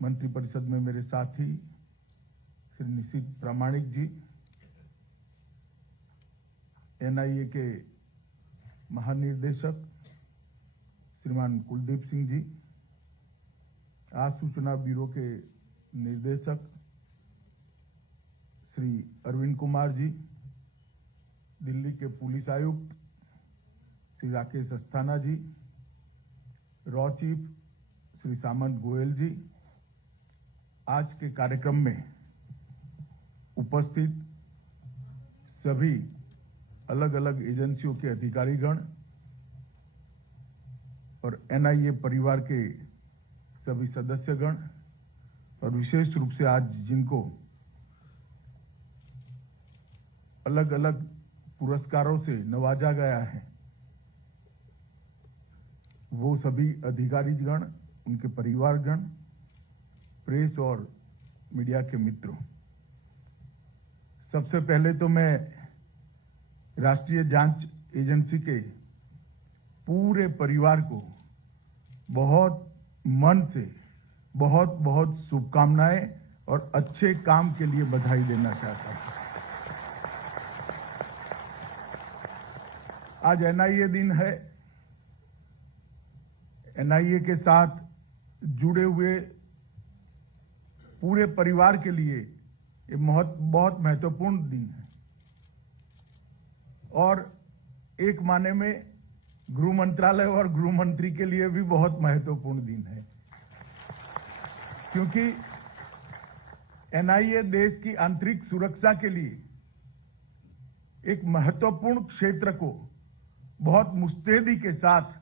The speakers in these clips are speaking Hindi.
मंत्रिपरिषद में मेरे साथी श्री निशित प्रामाणिक जी, एनआईए के महानिदेशक श्रीमान कुलदीप सिंह जी, सूचना ब्यूरो के निर्देशक श्री अरविंद कुमार जी, दिल्ली के पुलिस आयुक्त श्री राकेश अस्थाना जी, रॉ चीफ श्री सामंत गोयल जी, आज के कार्यक्रम में उपस्थित सभी अलग अलग एजेंसियों के अधिकारीगण और एनआईए परिवार के सभी सदस्यगण, और विशेष रूप से आज जिनको अलग अलग पुरस्कारों से नवाजा गया है, वो सभी अधिकारीगण, उनके परिवारगण, प्रेस और मीडिया के मित्रों, सबसे पहले तो मैं राष्ट्रीय जांच एजेंसी के पूरे परिवार को बहुत मन से बहुत बहुत शुभकामनाएं और अच्छे काम के लिए बधाई देना चाहता हूं। आज एनआईए दिन है। एनआईए के साथ जुड़े हुए पूरे परिवार के लिए ये बहुत महत्वपूर्ण दिन है और एक माने में गृह मंत्रालय और गृह मंत्री के लिए भी बहुत महत्वपूर्ण दिन है, क्योंकि एनआईए देश की आंतरिक सुरक्षा के लिए एक महत्वपूर्ण क्षेत्र को बहुत मुस्तैदी के साथ,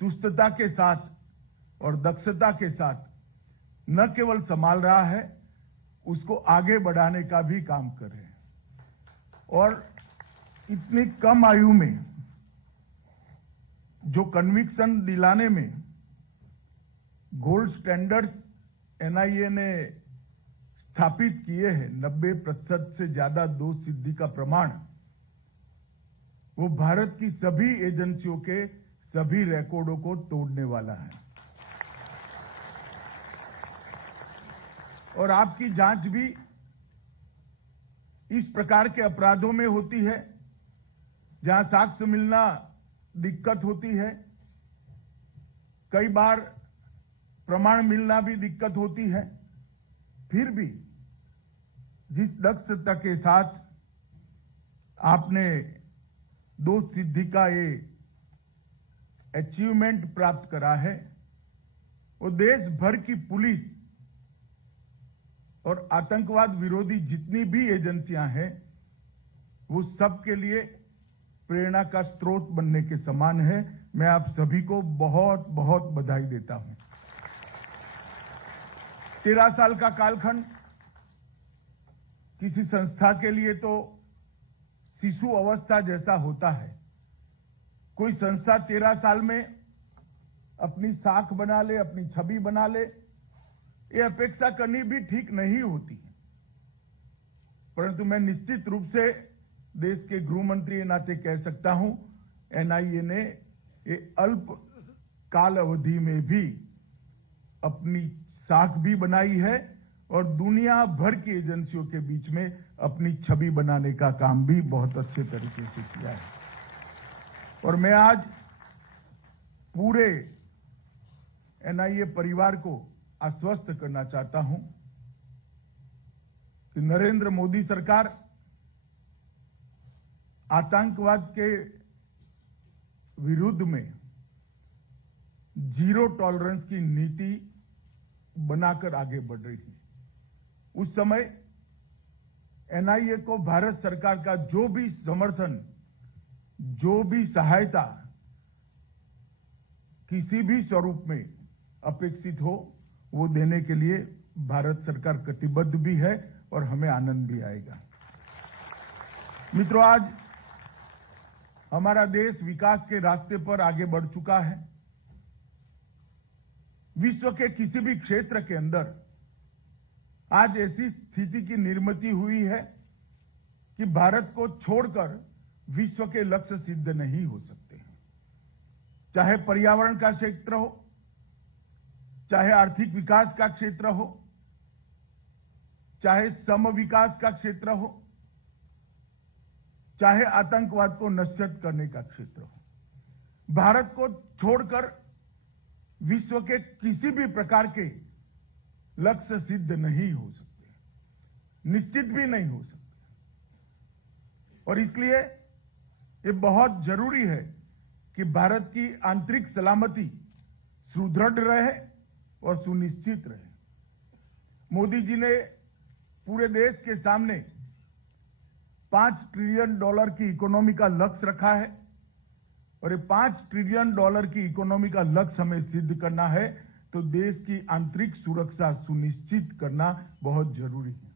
चुस्तता के साथ और दक्षता के साथ न केवल संभाल रहा है, उसको आगे बढ़ाने का भी काम कर रहे हैं। और इतनी कम आयु में जो कन्विक्शन दिलाने में गोल्ड स्टैंडर्ड्स एनआईए ने स्थापित किए हैं, 90% से ज्यादा दोष सिद्धि का प्रमाण, वो भारत की सभी एजेंसियों के सभी रिकॉर्डों को तोड़ने वाला है। और आपकी जांच भी इस प्रकार के अपराधों में होती है जहां साक्ष्य मिलना दिक्कत होती है, कई बार प्रमाण मिलना भी दिक्कत होती है, फिर भी जिस दक्षता के साथ आपने दोष सिद्धि का ये अचीवमेंट प्राप्त करा है, वो देश भर की पुलिस और आतंकवाद विरोधी जितनी भी एजेंसियां हैं, वो सबके लिए प्रेरणा का स्रोत बनने के समान है। मैं आप सभी को बहुत बहुत बधाई देता हूं। 13 साल का कालखंड किसी संस्था के लिए तो शिशु अवस्था जैसा होता है। कोई संस्था 13 साल में अपनी साख बना ले, अपनी छवि बना ले, ये अपेक्षा करनी भी ठीक नहीं होती है। परंतु मैं निश्चित रूप से देश के गृह मंत्री के नाते कह सकता हूं, एनआईए ने ये अल्प काल अवधि में भी अपनी साख भी बनाई है और दुनिया भर की एजेंसियों के बीच में अपनी छवि बनाने का काम भी बहुत अच्छे तरीके से किया है। और मैं आज पूरे एनआईए परिवार को आश्वस्त करना चाहता हूं कि नरेंद्र मोदी सरकार आतंकवाद के विरुद्ध में जीरो टॉलरेंस की नीति बनाकर आगे बढ़ रही है। उस समय एनआईए को भारत सरकार का जो भी समर्थन, जो भी सहायता किसी भी स्वरूप में अपेक्षित हो, वो देने के लिए भारत सरकार कटिबद्ध भी है और हमें आनंद भी आएगा। मित्रों, आज हमारा देश विकास के रास्ते पर आगे बढ़ चुका है। विश्व के किसी भी क्षेत्र के अंदर आज ऐसी स्थिति की निर्मिति हुई है कि भारत को छोड़कर विश्व के लक्ष्य सिद्ध नहीं हो सकते। चाहे पर्यावरण का क्षेत्र हो, चाहे आर्थिक विकास का क्षेत्र हो, चाहे सम विकास का क्षेत्र हो, चाहे आतंकवाद को नष्ट करने का क्षेत्र हो, भारत को छोड़कर विश्व के किसी भी प्रकार के लक्ष्य सिद्ध नहीं हो सकते, निश्चित भी नहीं हो सकते। और इसलिए ये बहुत जरूरी है कि भारत की आंतरिक सलामती सुदृढ़ रहे और सुनिश्चित रहे। मोदी जी ने पूरे देश के सामने $5 ट्रिलियन की इकोनॉमी का लक्ष्य रखा है और ये $5 ट्रिलियन की इकोनॉमी का लक्ष्य हमें सिद्ध करना है तो देश की आंतरिक सुरक्षा सुनिश्चित करना बहुत जरूरी है।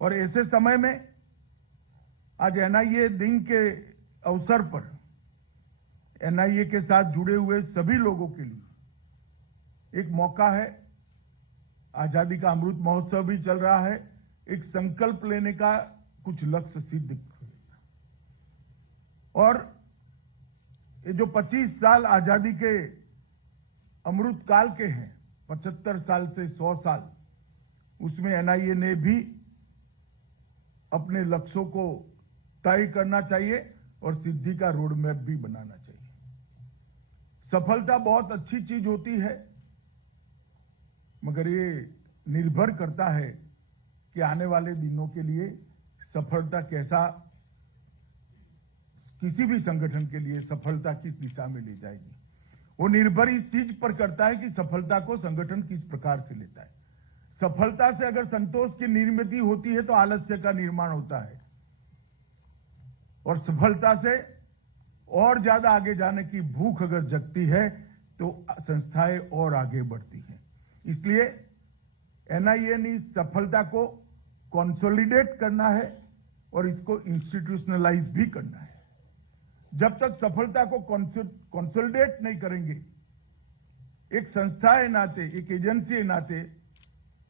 और ऐसे समय में आज एनआईए दिन के अवसर पर एनआईए के साथ जुड़े हुए सभी लोगों के लिए एक मौका है। आजादी का अमृत महोत्सव भी चल रहा है, एक संकल्प लेने का, कुछ लक्ष्य सिद्ध करना। और ये जो 25 साल आजादी के अमृत काल के हैं, 75 साल से 100 साल, उसमें एनआईए ने भी अपने लक्ष्यों को तय करना चाहिए और सिद्धि का रोड मैप भी बनाना चाहिए। सफलता बहुत अच्छी चीज होती है, मगर ये निर्भर करता है कि आने वाले दिनों के लिए सफलता कैसा, किसी भी संगठन के लिए सफलता किस दिशा में ले जाएगी, वो निर्भर इस चीज पर करता है कि सफलता को संगठन किस प्रकार से लेता है। सफलता से अगर संतोष की निर्मित होती है तो आलस्य का निर्माण होता है, और सफलता से और ज्यादा आगे जाने की भूख अगर जगती है तो संस्थाएं और आगे बढ़ती हैं। इसलिए एनआईए ने इस सफलता को कंसोलिडेट करना है और इसको इंस्टीट्यूशनलाइज भी करना है। जब तक सफलता को कंसोलिडेट नहीं करेंगे, एक संस्था के नाते, एक एजेंसी के नाते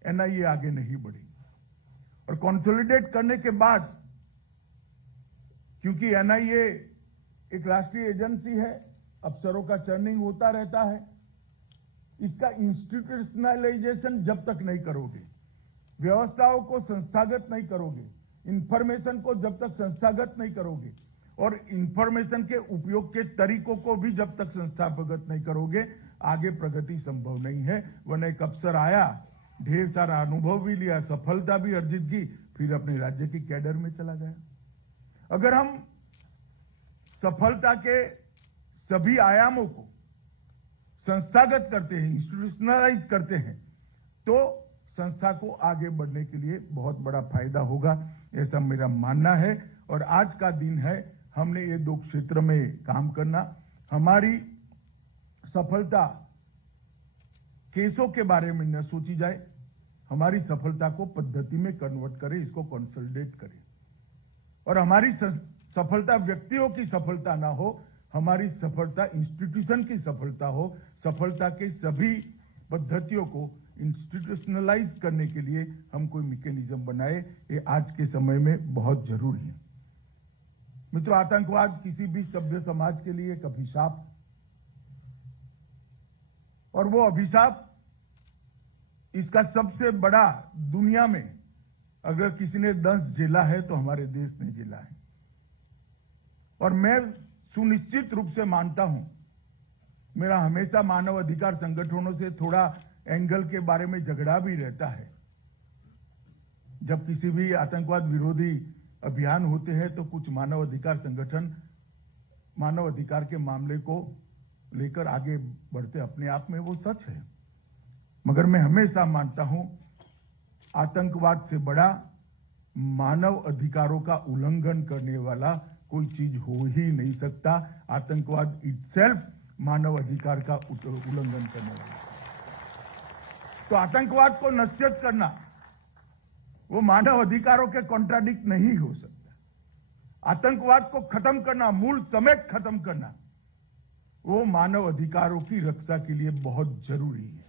एनआईए आगे नहीं बढ़ेगी। और कंसोलिडेट करने के बाद, क्योंकि एनआईए एक राष्ट्रीय एजेंसी है, अफसरों का चर्निंग होता रहता है, इसका इंस्टीट्यूशनलाइजेशन जब तक नहीं करोगे, व्यवस्थाओं को संस्थागत नहीं करोगे, इंफॉर्मेशन को जब तक संस्थागत नहीं करोगे और इंफॉर्मेशन के उपयोग के तरीकों को भी जब तक संस्थागत नहीं करोगे, आगे प्रगति संभव नहीं है। वरना एक अफसर आया, ढेर सारा अनुभव भी लिया, सफलता भी अर्जित की, फिर अपने राज्य की कैडर में चला गया। अगर हम सफलता के सभी आयामों को संस्थागत करते हैं, इंस्टीट्यूशनलाइज करते हैं, तो संस्था को आगे बढ़ने के लिए बहुत बड़ा फायदा होगा, ऐसा मेरा मानना है। और आज का दिन है, हमने ये 2 क्षेत्र में काम करना। हमारी सफलता केसों के बारे में न सोची जाए, हमारी सफलता को पद्धति में कन्वर्ट करें, इसको कंसोलिडेट करें। और हमारी सफलता व्यक्तियों की सफलता ना हो, हमारी सफलता इंस्टीट्यूशन की सफलता हो। सफलता के सभी पद्धतियों को इंस्टीट्यूशनलाइज करने के लिए हम कोई मैकेनिज्म बनाए, ये आज के समय में बहुत जरूरी है। मित्रों, आतंकवाद किसी भी सभ्य समाज के लिए एक अभिशाप, और वो अभिशाप, इसका सबसे बड़ा दुनिया में अगर किसी ने दंश झेला है तो हमारे देश ने झेला है। और मैं सुनिश्चित रूप से मानता हूं, मेरा हमेशा मानव अधिकार संगठनों से थोड़ा एंगल के बारे में झगड़ा भी रहता है। जब किसी भी आतंकवाद विरोधी अभियान होते हैं तो कुछ मानव अधिकार संगठन मानव अधिकार के मामले को लेकर आगे बढ़ते, अपने आप में वो सच है। मगर मैं हमेशा मानता हूं, आतंकवाद से बड़ा मानव अधिकारों का उल्लंघन करने वाला कोई चीज हो ही नहीं सकता। आतंकवाद इटसेल्फ मानव अधिकार का उल्लंघन करने वाला। तो आतंकवाद को नष्ट करना वो मानव अधिकारों के कॉन्ट्राडिक्ट नहीं हो सकता। आतंकवाद को खत्म करना, मूल समेत खत्म करना, वो मानव अधिकारों की रक्षा के लिए बहुत जरूरी है।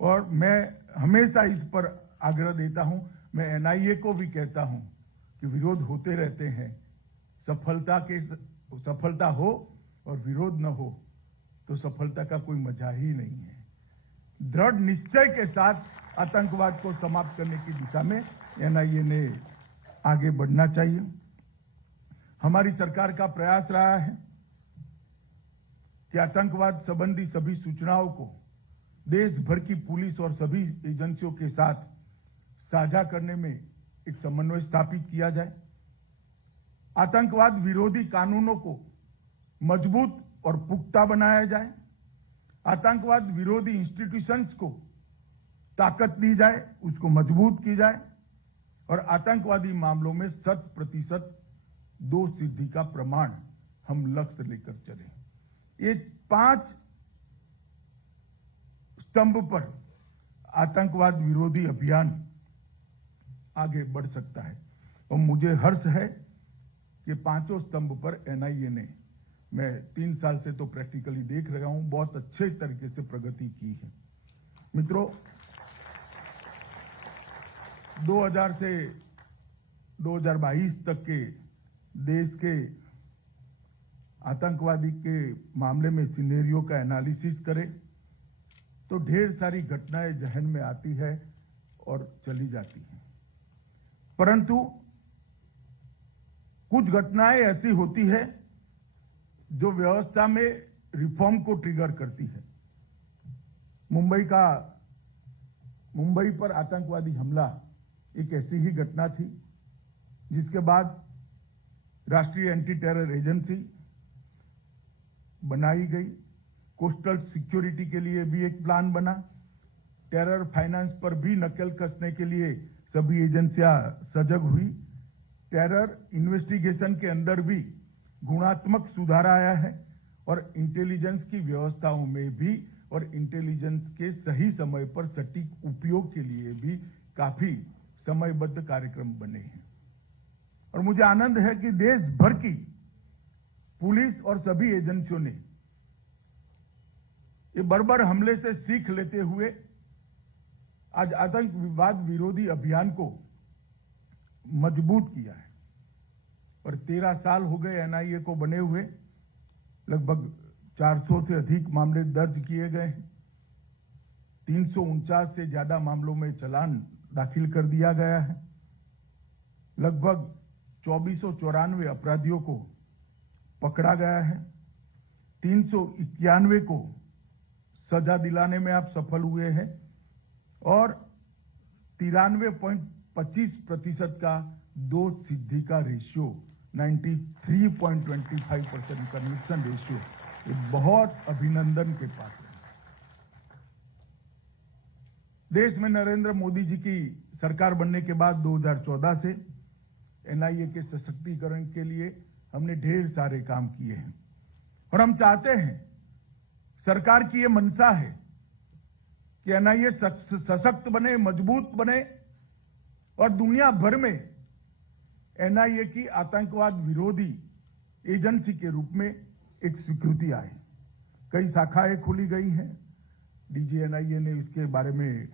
और मैं हमेशा इस पर आग्रह देता हूं, मैं एनआईए को भी कहता हूं कि विरोध होते रहते हैं, सफलता हो और विरोध न हो तो सफलता का कोई मजा ही नहीं है। दृढ़ निश्चय के साथ आतंकवाद को समाप्त करने की दिशा में एनआईए ने आगे बढ़ना चाहिए। हमारी सरकार का प्रयास रहा है कि आतंकवाद संबंधी सभी सूचनाओं को देश भर की पुलिस और सभी एजेंसियों के साथ साझा करने में एक समन्वय स्थापित किया जाए। आतंकवाद विरोधी कानूनों को मजबूत और पुख्ता बनाया जाए। आतंकवाद विरोधी इंस्टीट्यूशंस को ताकत दी जाए, उसको मजबूत की जाए और आतंकवादी मामलों में 100% दोष सिद्धि का प्रमाण हम लक्ष्य लेकर चले। ये 5 स्तंभ पर आतंकवाद विरोधी अभियान आगे बढ़ सकता है और मुझे हर्ष है कि 5 स्तंभ पर एनआईए ने, मैं 3 साल से तो प्रैक्टिकली देख रहा हूं, बहुत अच्छे तरीके से प्रगति की है। मित्रों, 2000 से 2022 तक के देश के आतंकवादी के मामले में सिनेरियो का एनालिसिस करें तो ढेर सारी घटनाएं जहन में आती है और चली जाती हैं, परंतु कुछ घटनाएं ऐसी होती है जो व्यवस्था में रिफॉर्म को ट्रिगर करती है। मुंबई पर आतंकवादी हमला एक ऐसी ही घटना थी जिसके बाद राष्ट्रीय एंटी टेरर एजेंसी बनाई गई। कोस्टल सिक्योरिटी के लिए भी एक प्लान बना। टेरर फाइनेंस पर भी नकेल कसने के लिए सभी एजेंसियां सजग हुई। टेरर इन्वेस्टिगेशन के अंदर भी गुणात्मक सुधार आया है और इंटेलिजेंस की व्यवस्थाओं में भी और इंटेलिजेंस के सही समय पर सटीक उपयोग के लिए भी काफी समयबद्ध कार्यक्रम बने हैं। और मुझे आनंद है कि देश भर की पुलिस और सभी एजेंसियों ने ये बर्बर हमले से सीख लेते हुए आज आतंकवाद विरोधी अभियान को मजबूत किया है। और 13 साल हो गए एनआईए को बने हुए, लगभग 400 से अधिक मामले दर्ज किए गए हैं। 349 से ज्यादा मामलों में चालान दाखिल कर दिया गया है। लगभग 2494 अपराधियों को पकड़ा गया है। 391 को सजा दिलाने में आप सफल हुए हैं और 93.25% का दोष सिद्धि का रेशियो, 93.25% कन्विक्शन रेशियो, ये बहुत अभिनंदन के पात्र है। देश में नरेंद्र मोदी जी की सरकार बनने के बाद 2014 से एनआईए के सशक्तिकरण के लिए हमने ढेर सारे काम किए हैं और हम चाहते हैं, सरकार की ये मंशा है कि एनआईए सशक्त बने, मजबूत बने और दुनिया भर में एनआईए की आतंकवाद विरोधी एजेंसी के रूप में एक स्वीकृति आए। कई शाखाएं खोली गई हैं। डीजी एनआईए ने इसके बारे में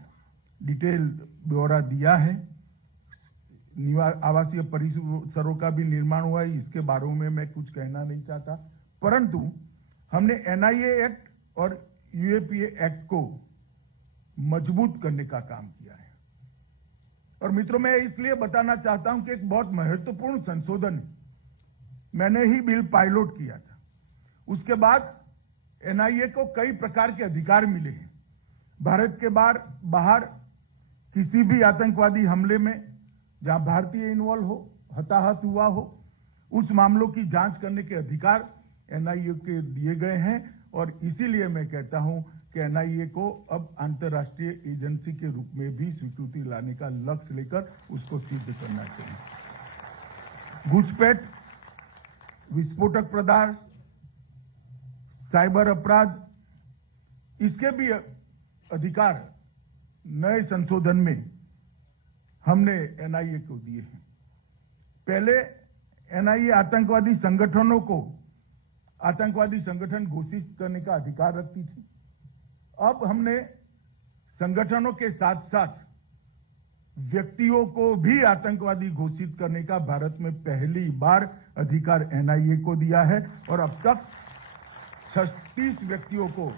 डिटेल ब्यौरा दिया है। आवासीय परिसरों का भी निर्माण हुआ है। इसके बारे में मैं कुछ कहना नहीं चाहता, परंतु हमने एनआईए एक्ट और यूएपीए एक्ट को मजबूत करने का काम किया है। और मित्रों, मैं इसलिए बताना चाहता हूं कि एक बहुत महत्वपूर्ण संशोधन है। मैंने ही बिल पायलट किया था, उसके बाद एनआईए को कई प्रकार के अधिकार मिले हैं। भारत के बाहर किसी भी आतंकवादी हमले में जहां भारतीय इन्वॉल्व हो, हताहत हुआ हो, उस मामलों की जांच करने के अधिकार एनआईए के दिए गए हैं और इसीलिए मैं कहता हूं कि एनआईए को अब अंतर्राष्ट्रीय एजेंसी के रूप में भी स्वीकृति लाने का लक्ष्य लेकर उसको सिद्ध करना चाहिए। घुसपैठ, विस्फोटक पदार्थ, साइबर अपराध, इसके भी अधिकार नए संशोधन में हमने एनआईए को दिए हैं। पहले एनआईए आतंकवादी संगठनों को आतंकवादी संगठन घोषित करने का अधिकार रखती थी। अब हमने संगठनों के साथ साथ व्यक्तियों को भी आतंकवादी घोषित करने का भारत में पहली बार अधिकार एनआईए को दिया है और अब तक 36 व्यक्तियों को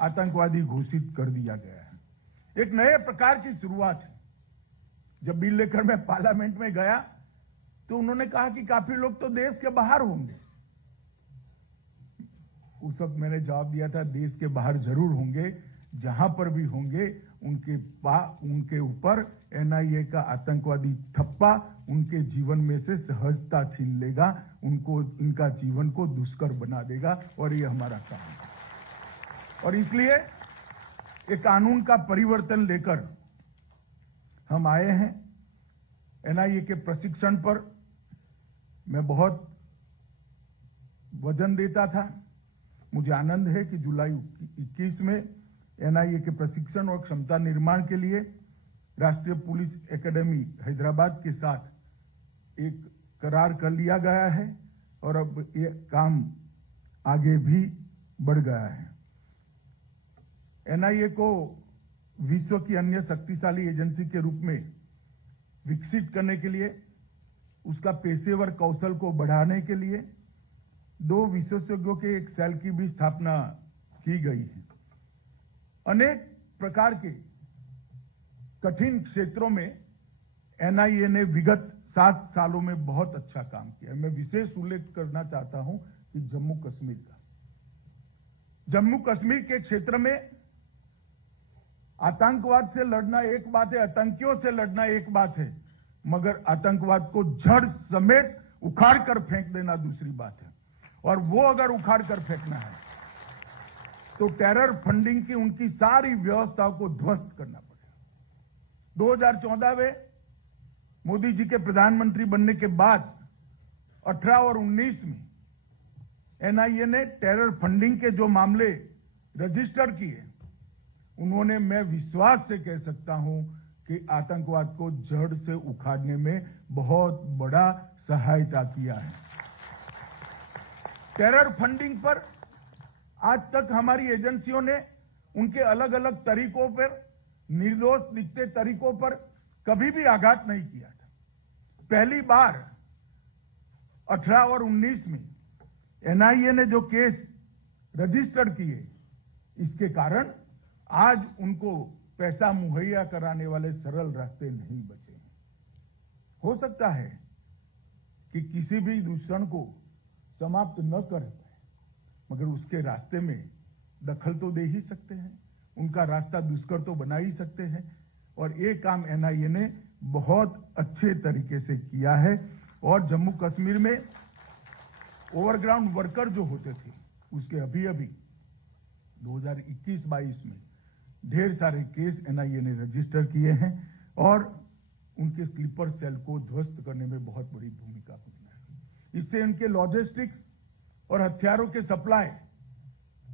आतंकवादी घोषित कर दिया गया है। एक नए प्रकार की शुरुआत है। जब बिल लेकर मैं पार्लियामेंट में गया तो उन्होंने कहा कि काफी लोग तो देश के बाहर होंगे। उस वक्त मैंने जवाब दिया था, देश के बाहर जरूर होंगे, जहां पर भी होंगे उनके ऊपर एनआईए का आतंकवादी ठप्पा उनके जीवन में से सहजता छीन लेगा, उनका जीवन को दुष्कर बना देगा, और ये हमारा काम है। और इसलिए एक कानून का परिवर्तन लेकर हम आए हैं। एनआईए के प्रशिक्षण पर मैं बहुत वजन देता था। मुझे आनंद है कि जुलाई 21 में एनआईए के प्रशिक्षण और क्षमता निर्माण के लिए राष्ट्रीय पुलिस एकेडमी हैदराबाद के साथ एक करार कर लिया गया है और अब ये काम आगे भी बढ़ गया है। एनआईए को विश्व की अन्य शक्तिशाली एजेंसी के रूप में विकसित करने के लिए, उसका पेशेवर कौशल को बढ़ाने के लिए 2 विशेषज्ञों के एक सेल की भी स्थापना की गई है। अनेक प्रकार के कठिन क्षेत्रों में एनआईए ने विगत 7 सालों में बहुत अच्छा काम किया। मैं विशेष उल्लेख करना चाहता हूं कि जम्मू कश्मीर का। जम्मू कश्मीर के क्षेत्र में आतंकवाद से लड़ना एक बात है, आतंकियों से लड़ना एक बात है, मगर आतंकवाद को जड़ समेत उखाड़ कर फेंक देना दूसरी बात है। और वो अगर उखाड़ कर फेंकना है तो टेरर फंडिंग की उनकी सारी व्यवस्थाओं को ध्वस्त करना पड़ेगा। 2014 में मोदी जी के प्रधानमंत्री बनने के बाद 18 और 19 में एनआईए ने टेरर फंडिंग के जो मामले रजिस्टर किए, उन्होंने, मैं विश्वास से कह सकता हूं कि आतंकवाद को जड़ से उखाड़ने में बहुत बड़ा सहायता किया है। टेरर फंडिंग पर आज तक हमारी एजेंसियों ने उनके अलग अलग तरीकों पर, निर्दोष दिखते तरीकों पर कभी भी आघात नहीं किया था। पहली बार 18 और 19 में एनआईए ने जो केस रजिस्टर किए, इसके कारण आज उनको पैसा मुहैया कराने वाले सरल रास्ते नहीं बचे हैं। हो सकता है कि किसी भी दुश्मन को समाप्त न कर पाए, मगर उसके रास्ते में दखल तो दे ही सकते हैं, उनका रास्ता दुष्कर तो बना ही सकते हैं। और ये काम एनआईए ने बहुत अच्छे तरीके से किया है। और जम्मू कश्मीर में ओवरग्राउंड वर्कर जो होते थे, उसके अभी 2021-22 में ढेर सारे केस एनआईए ने रजिस्टर किए हैं और उनके स्लीपर सेल को ध्वस्त करने में बहुत बड़ी भूमिका निभाई है। इससे उनके लॉजिस्टिक्स और हथियारों के सप्लाई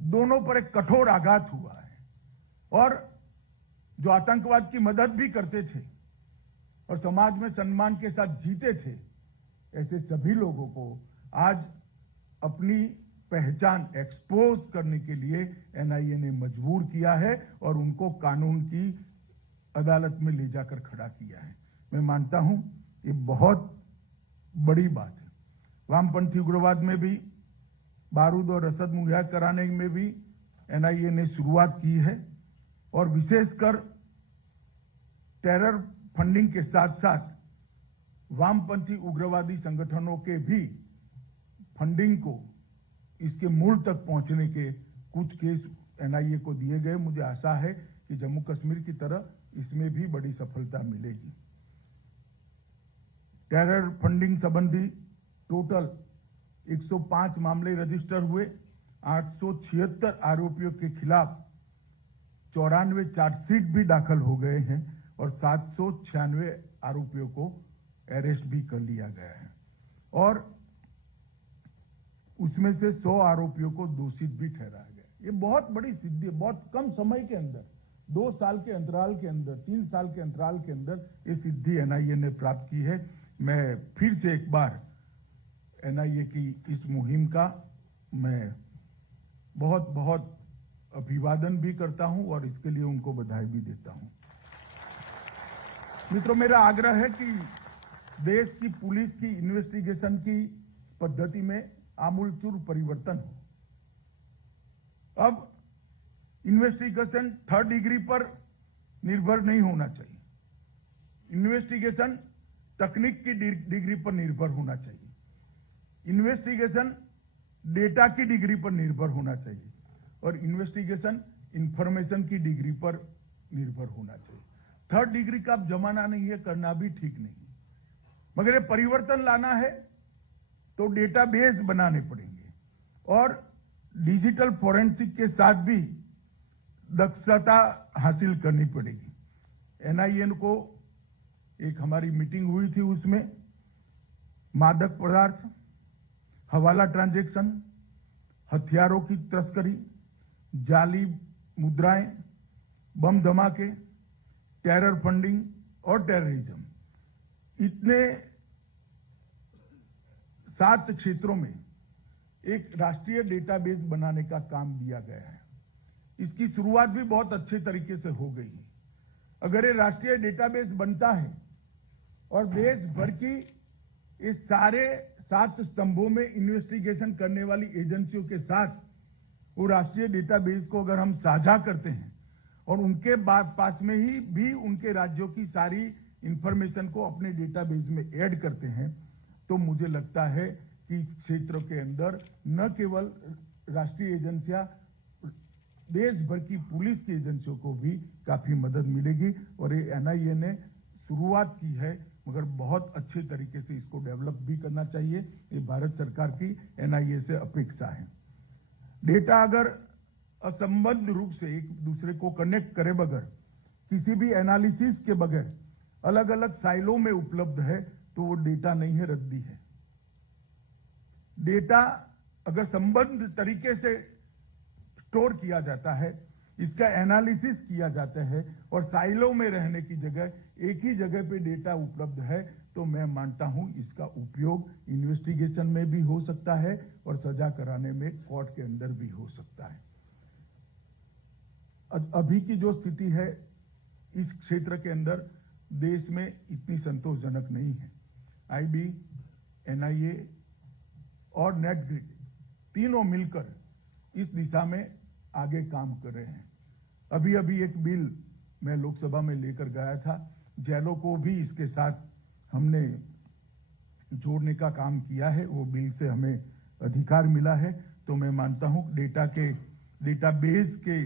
दोनों पर एक कठोर आघात हुआ है। और जो आतंकवाद की मदद भी करते थे और समाज में सम्मान के साथ जीते थे, ऐसे सभी लोगों को आज अपनी पहचान एक्सपोज करने के लिए एनआईए ने मजबूर किया है और उनको कानून की अदालत में ले जाकर खड़ा किया है। मैं मानता हूं ये बहुत बड़ी बात है। वामपंथी उग्रवाद में भी बारूद और रसद मुहैया कराने में भी एनआईए ने शुरुआत की है और विशेषकर टेरर फंडिंग के साथ साथ वामपंथी उग्रवादी संगठनों के भी फंडिंग को, इसके मूल तक पहुंचने के कुछ केस एनआईए को दिए गए। मुझे आशा है कि जम्मू कश्मीर की तरह इसमें भी बड़ी सफलता मिलेगी। टेरर फंडिंग संबंधी टोटल 105 मामले रजिस्टर हुए। 876 आरोपियों के खिलाफ 94 चार्जशीट भी दाखल हो गए हैं और 796 आरोपियों को अरेस्ट भी कर लिया गया है और उसमें से 100 आरोपियों को दोषी भी ठहराया गया। ये बहुत बड़ी सिद्धि है। बहुत कम समय के अंदर, 2 साल के अंतराल के अंदर, 3 साल के अंतराल के अंदर ये सिद्धि एनआईए ने प्राप्त की है। मैं फिर से एक बार एनआईए की इस मुहिम का मैं बहुत बहुत अभिवादन भी करता हूं और इसके लिए उनको बधाई भी देता हूं। मित्रों, मेरा आग्रह है कि देश की पुलिस की इन्वेस्टिगेशन की पद्धति में आमूलचूल परिवर्तन हो। अब इन्वेस्टिगेशन 3rd डिग्री पर निर्भर नहीं होना चाहिए। इन्वेस्टिगेशन तकनीक की डिग्री पर निर्भर होना चाहिए। इन्वेस्टिगेशन डेटा की डिग्री पर निर्भर होना चाहिए और इन्वेस्टिगेशन इंफॉर्मेशन की डिग्री पर निर्भर होना चाहिए। थर्ड डिग्री का अब जमाना नहीं है, करना भी ठीक नहीं। मगर ये परिवर्तन लाना है तो डेटाबेस बनाने पड़ेंगे और डिजिटल फोरेंसिक के साथ भी दक्षता हासिल करनी पड़ेगी। एनआईए को एक हमारी मीटिंग हुई थी, उसमें मादक पदार्थ, हवाला ट्रांजैक्शन, हथियारों की तस्करी, जाली मुद्राएं, बम धमाके, टेरर फंडिंग और टेररिज्म, इतने 7 क्षेत्रों में एक राष्ट्रीय डेटाबेस बनाने का काम दिया गया है। इसकी शुरुआत भी बहुत अच्छे तरीके से हो गई है। अगर ये राष्ट्रीय डेटाबेस बनता है और देश भर की इस सारे 7 स्तंभों में इन्वेस्टिगेशन करने वाली एजेंसियों के साथ वो राष्ट्रीय डेटाबेस को अगर हम साझा करते हैं और उनके पास में ही भी उनके राज्यों की सारी इंफॉर्मेशन को अपने डेटाबेस में ऐड करते हैं, तो मुझे लगता है कि इस क्षेत्र के अंदर न केवल राष्ट्रीय एजेंसियां, देश भर की पुलिस की एजेंसियों को भी काफी मदद मिलेगी। और ये एनआईए ने शुरुआत की है, मगर बहुत अच्छे तरीके से इसको डेवलप भी करना चाहिए। ये भारत सरकार की एनआईए से अपेक्षा है। डेटा अगर असंबद्ध रूप से एक दूसरे को कनेक्ट करे बगैर, किसी भी एनालिसिस के बगैर अलग अलग साइलों में उपलब्ध है तो वो डेटा नहीं है, रद्दी है। डेटा अगर संबद्ध तरीके से स्टोर किया जाता है, इसका एनालिसिस किया जाता है और साइलों में रहने की जगह एक ही जगह पे डेटा उपलब्ध है, तो मैं मानता हूं इसका उपयोग इन्वेस्टिगेशन में भी हो सकता है और सजा कराने में कोर्ट के अंदर भी हो सकता है। अभी की जो स्थिति है इस क्षेत्र के अंदर देश में इतनी संतोषजनक नहीं है। आईबी, एनआईए और नेटग्रिड तीनों मिलकर इस दिशा में आगे काम कर रहे हैं। अभी अभी एक बिल मैं लोकसभा में लेकर गया था, जेलों को भी इसके साथ हमने जोड़ने का काम किया है। वो बिल से हमें अधिकार मिला है। तो मैं मानता हूं डेटाबेस के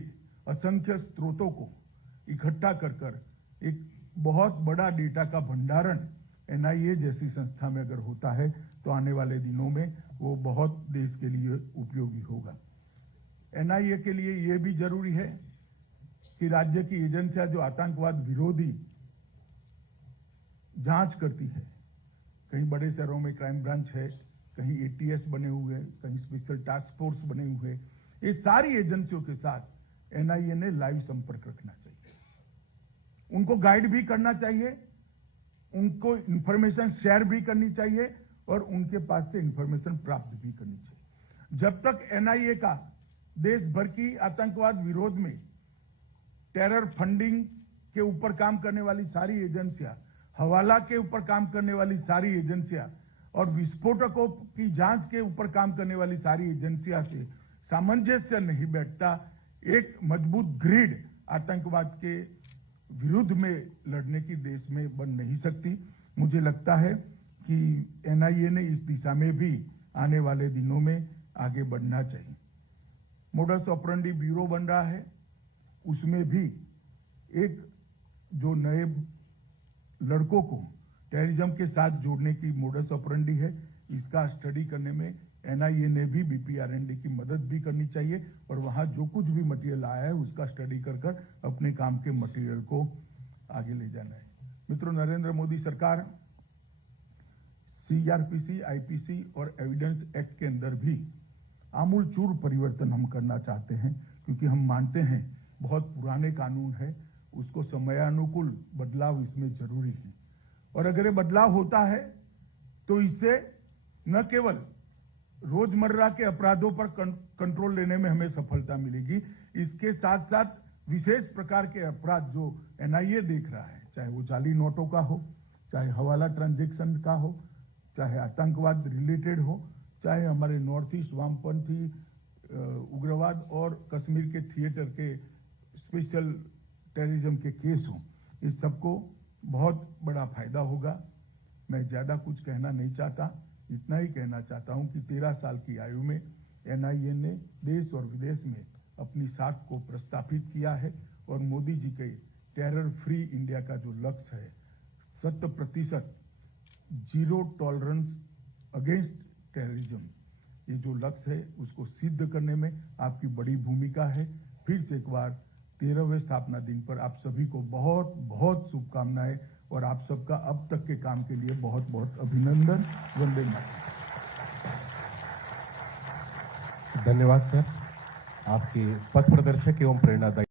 असंख्य स्रोतों को इकट्ठा कर एक बहुत बड़ा डेटा का भंडारण एनआईए जैसी संस्था में अगर होता है तो आने वाले दिनों में वो बहुत देश के लिए उपयोगी होगा। एनआईए के लिए यह भी जरूरी है कि राज्य की एजेंसियां जो आतंकवाद विरोधी जांच करती है, कहीं बड़े शहरों में क्राइम ब्रांच है, कहीं एटीएस बने हुए हैं, कहीं स्पेशल टास्क फोर्स बने हुए हैं, ये सारी एजेंसियों के साथ एनआईए ने लाइव संपर्क रखना चाहिए। उनको गाइड भी करना चाहिए, उनको इंफॉर्मेशन शेयर भी करनी चाहिए और उनके पास से इंफॉर्मेशन प्राप्त भी करनी चाहिए। जब तक एनआईए का देश भर की आतंकवाद विरोध में, टेरर फंडिंग के ऊपर काम करने वाली सारी एजेंसियां, हवाला के ऊपर काम करने वाली सारी एजेंसियां और विस्फोटकों की जांच के ऊपर काम करने वाली सारी एजेंसियां से सामंजस्य नहीं बैठता, एक मजबूत ग्रिड आतंकवाद के विरुद्ध में लड़ने की देश में बन नहीं सकती। मुझे लगता है कि एनआईए ने इस दिशा में भी आने वाले दिनों में आगे बढ़ना चाहिए। मोडस ऑपरेंडी ब्यूरो बन रहा है, उसमें भी एक जो नए लड़कों को टेररिज्म के साथ जोड़ने की मोडस ऑपरेंडी है, इसका स्टडी करने में एनआईए ने भी बीपीआरएनडी की मदद भी करनी चाहिए और वहां जो कुछ भी मटेरियल आया है उसका स्टडी कर अपने काम के मटेरियल को आगे ले जाना है। मित्रों, नरेंद्र मोदी सरकार सीआरपीसी, आईपीसी और एविडेंस एक्ट के अंदर भी आमूलचूल परिवर्तन हम करना चाहते हैं, क्योंकि हम मानते हैं बहुत पुराने कानून है, उसको समयानुकूल बदलाव इसमें जरूरी है। और अगर ये बदलाव होता है तो इससे न केवल रोजमर्रा के अपराधों पर कंट्रोल लेने में हमें सफलता मिलेगी, इसके साथ साथ विशेष प्रकार के अपराध जो एनआईए देख रहा है, चाहे वो जाली नोटों का हो, चाहे हवाला ट्रांजैक्शन का हो, चाहे आतंकवाद रिलेटेड हो, चाहे हमारे नॉर्थ ईस्ट वामपंथी उग्रवाद और कश्मीर के थिएटर के स्पेशल टेररिज्म के केस हों, इस सबको बहुत बड़ा फायदा होगा। मैं ज्यादा कुछ कहना नहीं चाहता, इतना ही कहना चाहता हूं कि 13 साल की आयु में एनआईए ने देश और विदेश में अपनी साख को प्रस्थापित किया है और मोदी जी के टेरर फ्री इंडिया का जो लक्ष्य है, 100% जीरो टॉलरेंस अगेंस्ट टेररिज्म, ये जो लक्ष्य है उसको सिद्ध करने में आपकी बड़ी भूमिका है। फिर से एक बार 13वें स्थापना दिन पर आप सभी को बहुत बहुत शुभकामनाएं और आप सबका अब तक के काम के लिए बहुत बहुत अभिनंदन। वंदे मातरम। धन्यवाद सर, आपके पथ प्रदर्शक एवं प्रेरणादायी